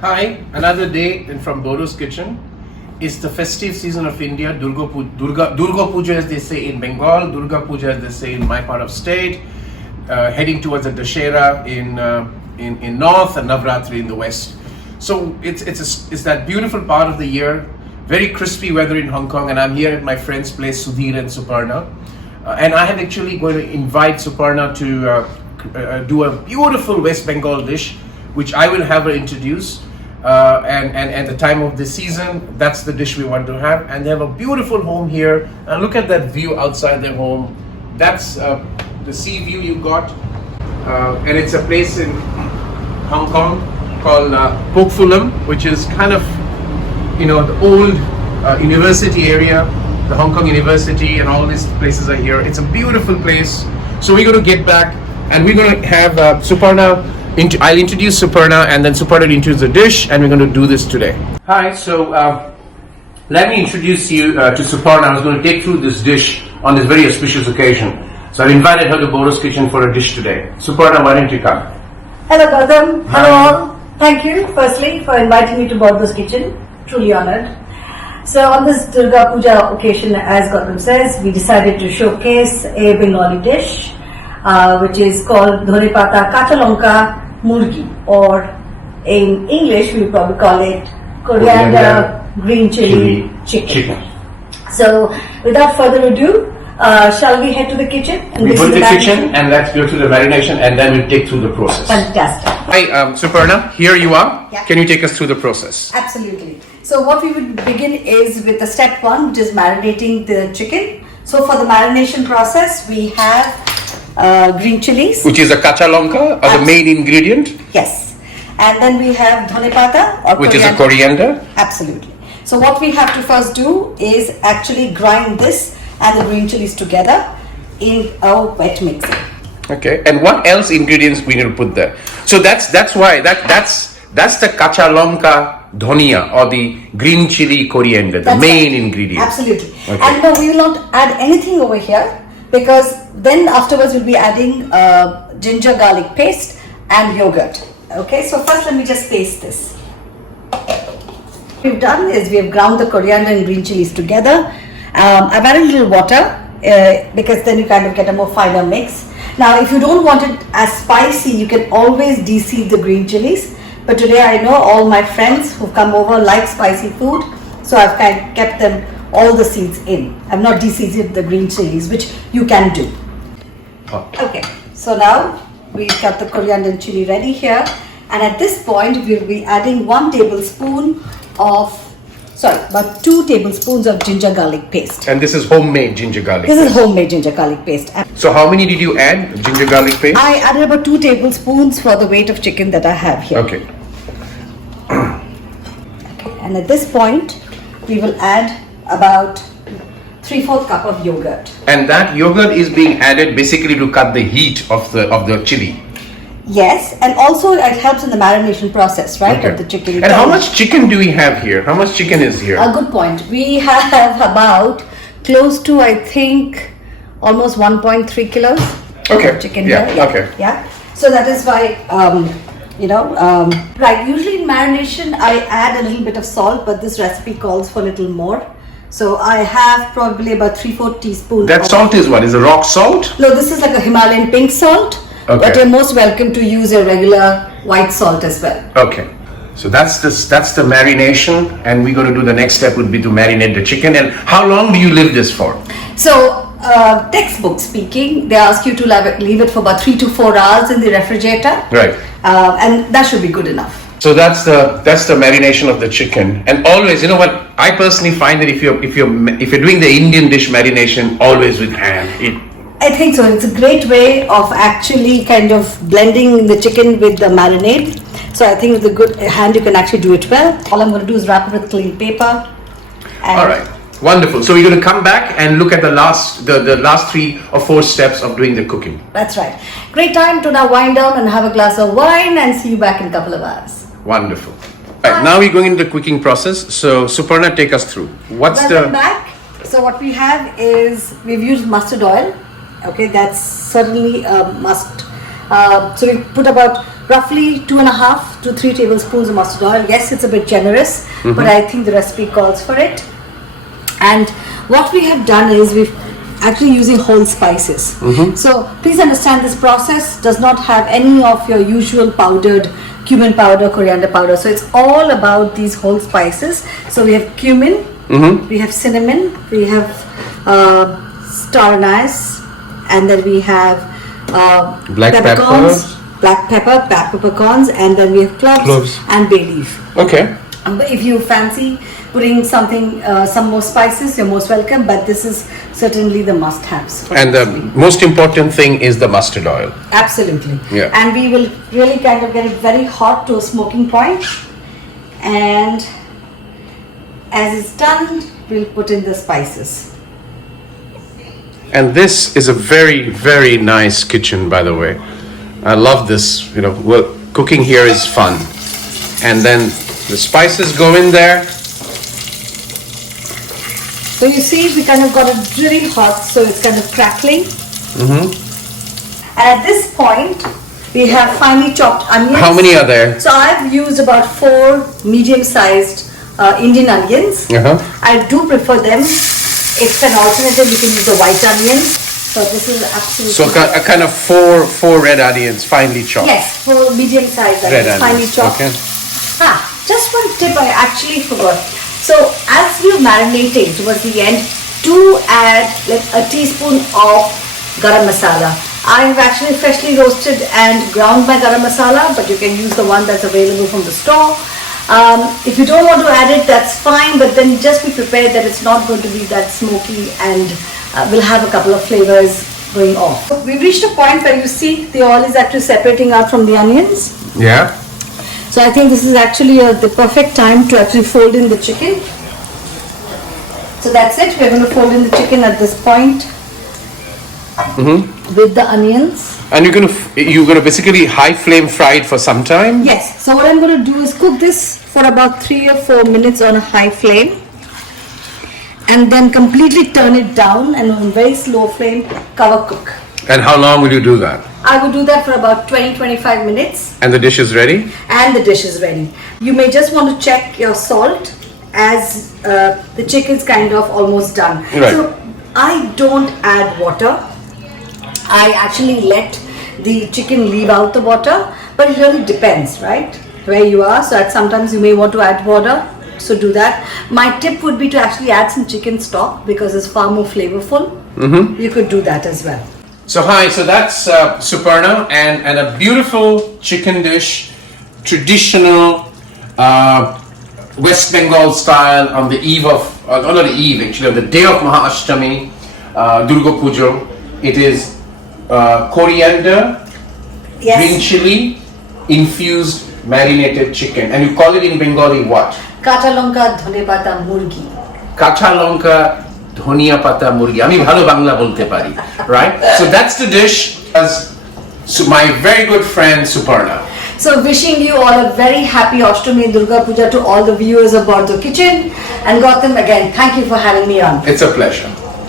Hi, another day in from Bodo's kitchen. It's the festive season of India. Durga Puja, as they say in Bengal, Durga Puja, as they say in my part of state. Heading towards the Dussehra in north and Navratri in the west. So it's that beautiful part of the year. Very crispy weather in Hong Kong, and I'm here at my friend's place, Sudhir and Suparna. And I am actually going to invite Suparna to do a beautiful West Bengal dish, which I will have her introduce. And at the time of the season, that's the dish we want to have. And they have a beautiful home here. And look at that view outside their home. That's the sea view you got. And it's a place in Hong Kong called Pok Fulam, which is kind of, the old university area, the Hong Kong University, and all these places are here. It's a beautiful place. So we're going to get back and we're going to have Suparna. I'll introduce Suparna, and then Suparna will introduce the dish, and we're going to do this today. Hi, so let me introduce you to Suparna. I was going to take through this dish on this very auspicious occasion. So I've invited her to Bodo's kitchen for a dish today. Suparna, why don't you come? Hello Gautam, hello all. Thank you firstly for inviting me to Bodo's kitchen. Truly honoured. So on this Durga Puja occasion, as Gautam says, we decided to showcase a Bengali dish which is called Dhone Pata Kacha Lonka Murgi, or in English we probably call it coriander green chili chicken. So without further ado, shall we head to the kitchen? We put the kitchen and let's go through the marination, and then we'll take through the process. Fantastic. Hi, Suparna, here you are. Yeah. Can you take us through the process? Absolutely. So what we would begin is with the step one, which is marinating the chicken. So for the marination process, we have green chilies, Which is a kacha lonka, the main ingredient. yes, and then we have dhone pata, or Which is a coriander. Absolutely. So what we have to first do is actually grind this and the green chilies together in a wet mixer. Okay, and what else ingredients we need to put there? So that's why that's the kacha lonka dhania, or the green chili coriander, the That's main right. ingredient. Absolutely. Okay. And no, we will not add anything over here, because then afterwards we'll be adding ginger garlic paste and yogurt. Okay, so first let me just taste this. What we've done is we have ground the coriander and green chilies together. I've added a little water because then you kind of get a more finer mix. Now if you don't want it as spicy, you can always de-seed the green chilies. But today I know all my friends who've come over like spicy food, so I've kind of kept them all the seeds in. I've not de-seeded the green chilies, which you can do. Okay, so now we've got the coriander and chili ready here, and at this point we'll be adding 1 tablespoon of, about 2 tablespoons of ginger garlic paste. And this is homemade ginger garlic. This is homemade ginger garlic paste. So how many did you add ginger garlic paste? I added about 2 tablespoons for the weight of chicken that I have here. Okay. And at this point we will add about 3/4 cup of yogurt. And that yogurt is being added basically to cut the heat of the chili. Yes, and also it helps in the marination process, right, Okay. of the chicken. And how much chicken do we have here? How much chicken is here? A good point. We have about close to, I think, almost 1.3 kilos Okay. of chicken Yeah, here. okay. Yeah. So that is why, right. Usually in marination, I add a little bit of salt, but this recipe calls for a little more. So I have probably about 3/4 teaspoon. That salt is what? Is a rock salt? No, this is like a Himalayan pink salt. Okay. But you're most welcome to use a regular white salt as well. Okay. So that's the marination, and we're going to do the next step would be to marinate the chicken. And how long do you leave this for? So, textbook speaking, they ask you to leave it for about 3 to 4 hours in the refrigerator. Right. And that should be good enough. So that's the marination of the chicken. And always, you know what? I personally find that if you're doing the Indian dish marination, always with ham. I think so. It's a great way of actually kind of blending the chicken with the marinade. So I think with a good hand you can actually do it well. All I'm going to do is wrap it with clean paper. And All right. Wonderful. So we're going to come back and look at the last 3 or 4 steps of doing the cooking. That's right. Great time to now wind down and have a glass of wine, and see you back in a couple of hours. Wonderful. Right, now we're going into the cooking process. So Suparna, take us through. Welcome back. So what we have is, we've used mustard oil. Okay, that's certainly a must. So we put about roughly 2.5 to 3 tablespoons of mustard oil. Yes, it's a bit generous, but I think the recipe calls for it. And what we have done is we've actually using whole spices. So please understand, this process does not have any of your usual powdered cumin powder, coriander powder. So it's all about these whole spices. So we have cumin, we have cinnamon, we have star anise, and then we have Black peppercorns, black peppercorns, and then we have cloves and bay leaf. Okay. But if you fancy putting something, some more spices, you're most welcome. But this is certainly the must-haves. And the most important thing is the mustard oil. Absolutely. Yeah. And we will really kind of get it very hot to a smoking point. And as it's done, we'll put in the spices. And this is a very, very nice kitchen, by the way. I love this. You know, well, cooking here is fun. And then the spices go in there. So you see, we kind of got it really hot, so it's kind of crackling. And at this point, we have finely chopped onions. How many are there? So I've used about 4 medium-sized Indian onions. I do prefer them. If an alternative, you can use the white onions. So this is absolutely. So a kind of four red onions, finely chopped. Yes, 4 medium-sized Red onions, finely onions. chopped. Okay. Just one tip I actually forgot. So as you're marinating towards the end, do add like a teaspoon of garam masala. I've actually freshly roasted and ground my garam masala, but you can use the one that's available from the store. If you don't want to add it, that's fine, but then just be prepared that it's not going to be that smoky, and we'll have a couple of flavors going off. We've reached a point where you see the oil is actually separating out from the onions. Yeah. So I think this is actually the perfect time to actually fold in the chicken. So that's it. We're going to fold in the chicken at this point with the onions. And you're gonna basically high flame fry it for some time. Yes. So what I'm going to do is cook this for about 3 or 4 minutes on a high flame, and then completely turn it down, and on very slow flame cover cook. And how long will you do that? I would do that for about 20-25 minutes. And the dish is ready? And the dish is ready. You may just want to check your salt as the chicken's kind of almost done. Right. So I don't add water. I actually let the chicken leave out the water, but it really depends, right, where you are. So sometimes you may want to add water, so do that. My tip would be to actually add some chicken stock because it's far more flavorful. You could do that as well. So so that's Suparna and a beautiful chicken dish, traditional West Bengal style on the eve of, not the eve actually, on the day of Maha Ashtami, Durga Pujo. It is coriander, green chili, infused marinated chicken. And you call it in Bengali what? Kacha lonka dhone pata murgi. Kacha lonka dhoniya pata murgi. Ami bhalo bangla bolte pari, right? So that's the dish as my very good friend Suparna. So wishing you all a very happy Ashtami and Durga Puja to all the viewers of Bordo Kitchen. And Gautam, again, thank you for having me on. It's a pleasure.